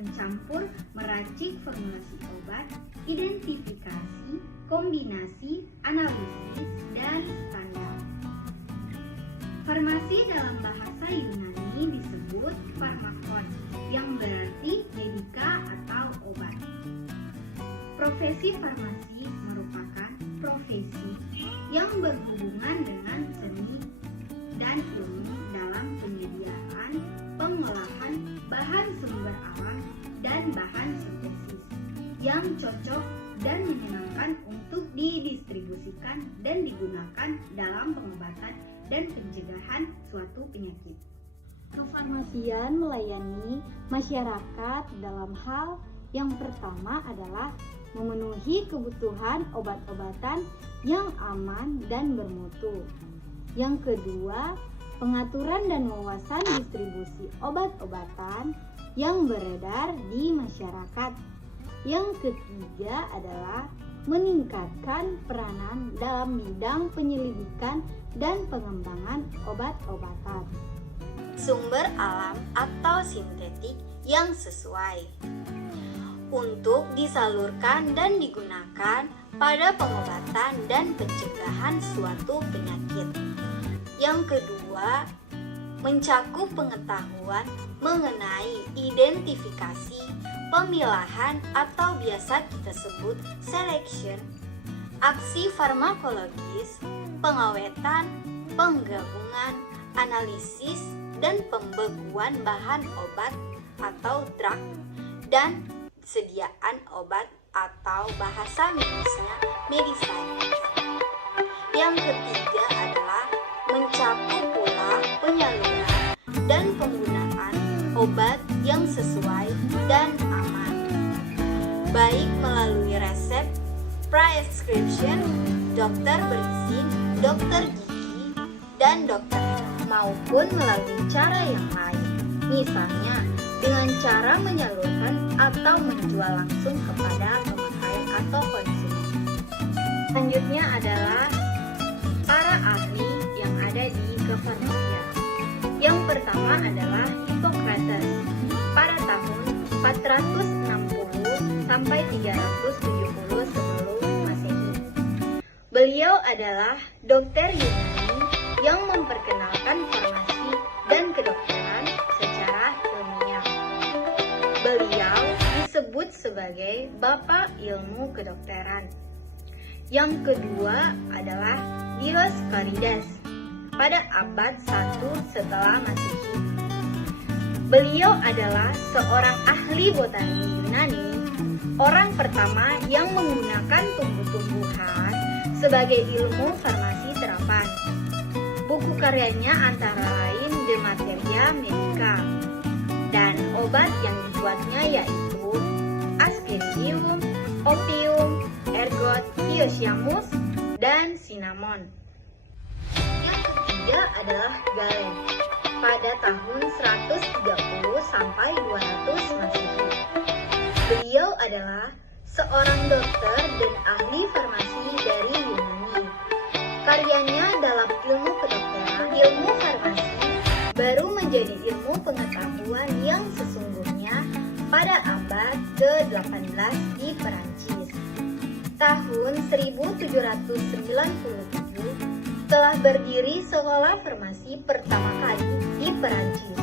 mencampur, meracik formulasi obat, identifikasi, kombinasi, analisis, dan standar. Farmasi dalam bahasa Yunani disebut farmakon, yang berarti medika atau obat. Profesi farmasi merupakan profesi yang berhubungan dengan seni dan ilmu dalam penyediaan, pengolahan bahan sumber alam dan bahan sintesis yang cocok dan menyenangkan untuk didistribusikan dan digunakan dalam pengobatan dan pencegahan suatu penyakit. Kefarmasian melayani masyarakat dalam hal yang pertama adalah memenuhi kebutuhan obat-obatan yang aman dan bermutu. Yang kedua, pengaturan dan pengawasan distribusi obat-obatan yang beredar di masyarakat. Yang ketiga adalah meningkatkan peranan dalam bidang penyelidikan dan pengembangan obat-obatan. Sumber alam atau sintetik yang sesuai untuk disalurkan dan digunakan pada pengobatan dan pencegahan suatu penyakit. Yang kedua, mencakup pengetahuan mengenai identifikasi, pemilahan atau biasa kita sebut selection, aksi farmakologis, pengawetan, penggabungan, analisis, dan pembekuan bahan obat atau drug, dan sediaan obat atau bahasa medisnya medicine. Yang ketiga adalah mencakup pula penyaluran dan penggunaan obat yang sesuai dan aman, baik melalui resep, prescription, dokter berizin, dokter gigi, dan dokter maupun melalui cara yang lain, misalnya dengan cara menyalurkan atau menjual langsung kepada pemakai atau konsumen. Selanjutnya adalah para ahli yang ada di kefarmasian. Yang pertama adalah Hippocrates pada tahun 460 sampai 370 sebelum Masehi. Beliau adalah dokter Yunani yang memperkenalkan farmasi dan kedokteran secara ilmiah. Beliau disebut sebagai Bapak Ilmu Kedokteran. Yang kedua adalah Dioscorides pada abad 1 setelah Masehi. Beliau adalah seorang ahli botani Yunani, orang pertama yang menggunakan tumbuh-tumbuhan sebagai ilmu farmasi terapan. Buku karyanya antara lain De Materia Medica, dan obat yang dibuatnya yaitu Aspergillum, Opium, Ergot, Hyoscyamus, dan Cinnamon. Yang ketiga adalah Galen pada tahun 130 sampai 200 Masehi. Beliau adalah seorang dokter dan ahli farmasi dari Yunani. Karyanya dalam ilmu kedokteran, ilmu farmasi baru menjadi ilmu pengetahuan yang sesungguhnya pada abad ke-18 di Perancis. Tahun 1797 telah berdiri sekolah farmasi pertama kali di Perancis,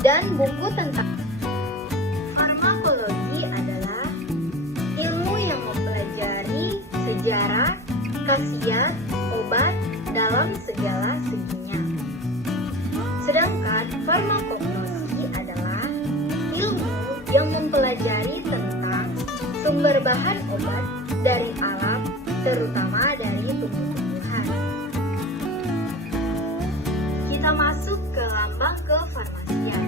dan buku tentang farmakologi adalah ilmu yang mempelajari sejarah, khasiat, obat dalam segala seginya. Sedangkan farmakognosi adalah ilmu yang mempelajari tentang sumber bahan obat dari alam, terutama dari tumbuh-tumbuhan. Kita masuk ke lambang kefarmasian.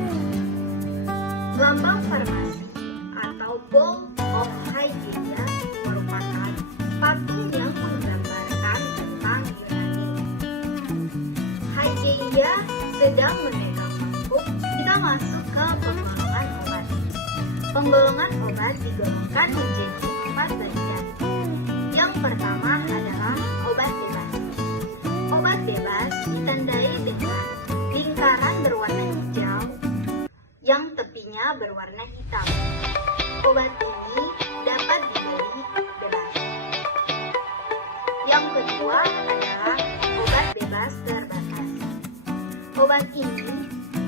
Lambang farmasi atau Bowl of Hygieia merupakan patung yang menggambarkan tentang Yunani. Hygieia sedang memegang mangkuk. Kita masuk ke penggolongan obat. Penggolongan obat digolongkan menjadi 4 bagian. Yang pertama adalah obat bebas. Obat bebas ditandai dengan lingkaran berwarna hijau yang tepinya berwarna hitam. Obat ini dapat dibeli bebas. Yang kedua adalah obat bebas terbatas. Obat ini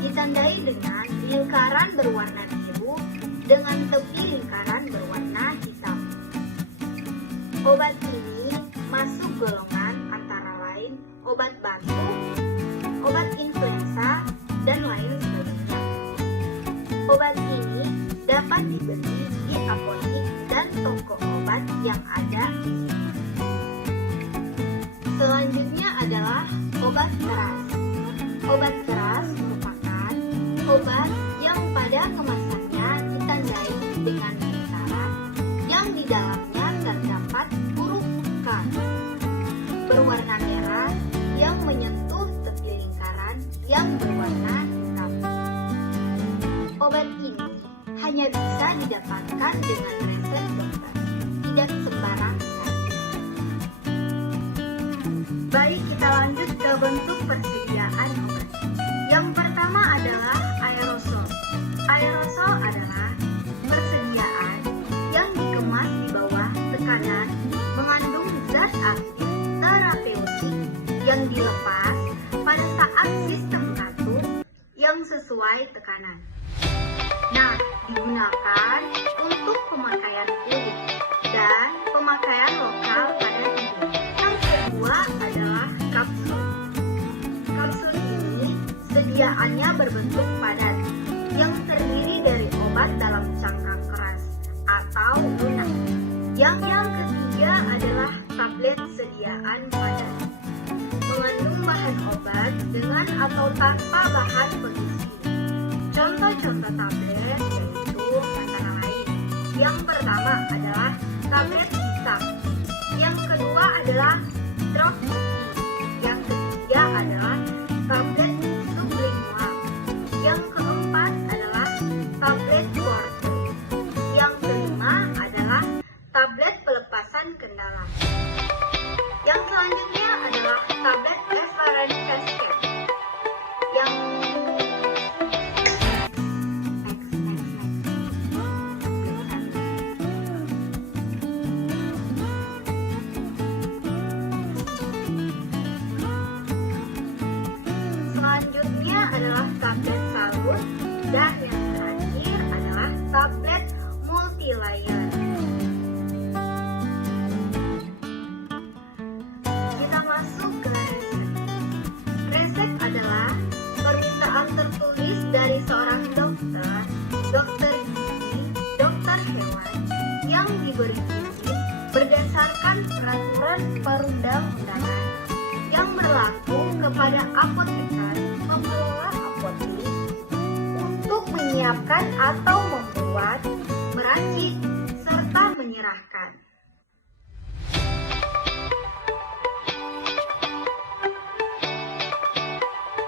ditandai dengan lingkaran berwarna biru dengan tepi lingkaran berwarna hitam. Obat ini masuk golongan antara lain obat batuk, obat influenza, dan lain sebagainya. Obat ini dapat dibeli di apotik dan toko obat yang ada di sini. Selanjutnya adalah obat keras. Obat keras merupakan obat yang pada kemasannya ditandai dengan lingkaran yang di dalamnya terdapat huruf K berwarna merah yang menyentuh tepi lingkaran yang berwarna hitam. Obat ini hanya bisa didapatkan dengan resep dokter, tidak sembarang gratis. Baik, kita lanjut ke bentuk persediaan obat. Yang pertama adalah aerosol. Aerosol adalah persediaan yang dikemas di bawah tekanan mengandung zat aktif terapeutik yang dilepas pada saat sistem katup yang sesuai tekanan. Nah, digunakan untuk pemakaian kulit dan pemakaian lokal pada hidung. Yang kedua adalah kapsul. Kapsul ini sediaannya berbentuk padat yang terdiri dari obat dalam cangkang keras atau lunak. Yang ketiga adalah tablet sediaan padat, mengandung bahan obat dengan atau tanpa bahan pengisi. Contoh-contoh tablet yaitu antara lain, yang pertama adalah tablet hitam, yang kedua adalah drop yang ketiga adalah tablet sublingual, yang keempat adalah tablet forte, yang kelima adalah tablet pelepasan kendala. Yang selanjutnya adalah tablet efferent cascade, yang selanjutnya adalah tablet salut, dan yang terakhir adalah tablet multilayer. Kita masuk ke resep. Resep adalah permintaan tertulis dari seorang dokter, dokter gizi, dokter hewan yang diberi izin berdasarkan peraturan perundang-undangan yang berlaku kepada apoteker pengelola apotek untuk menyiapkan atau membuat, meracik, serta menyerahkan.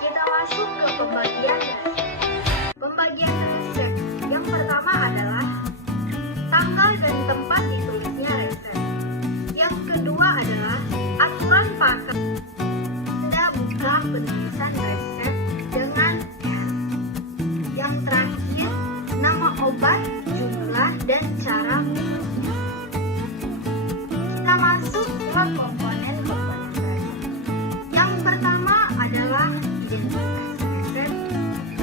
Kita masuk ke pembagian resep. Pembagian resep yang pertama adalah tanggal dan tempat ditulisnya resep. Yang kedua adalah aturan pakai. Anda buka penulisan resep dengan R. Yang terakhir, nama obat, jumlah, dan cara minumnya. Kita masuk ke komponen-komponen resep. Yang pertama adalah identitas resep.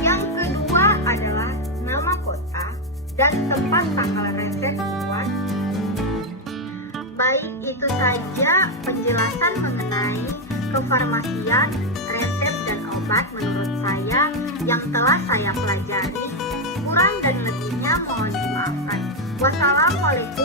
Yang kedua adalah nama kota dan tempat tanggal resep dibuat. Baik, itu saja penjelasan mengenai kefarmasian, resep, dan obat menurut saya yang telah saya pelajari. Kurang dan lebihnya mohon dimaafkan. Wassalamualaikum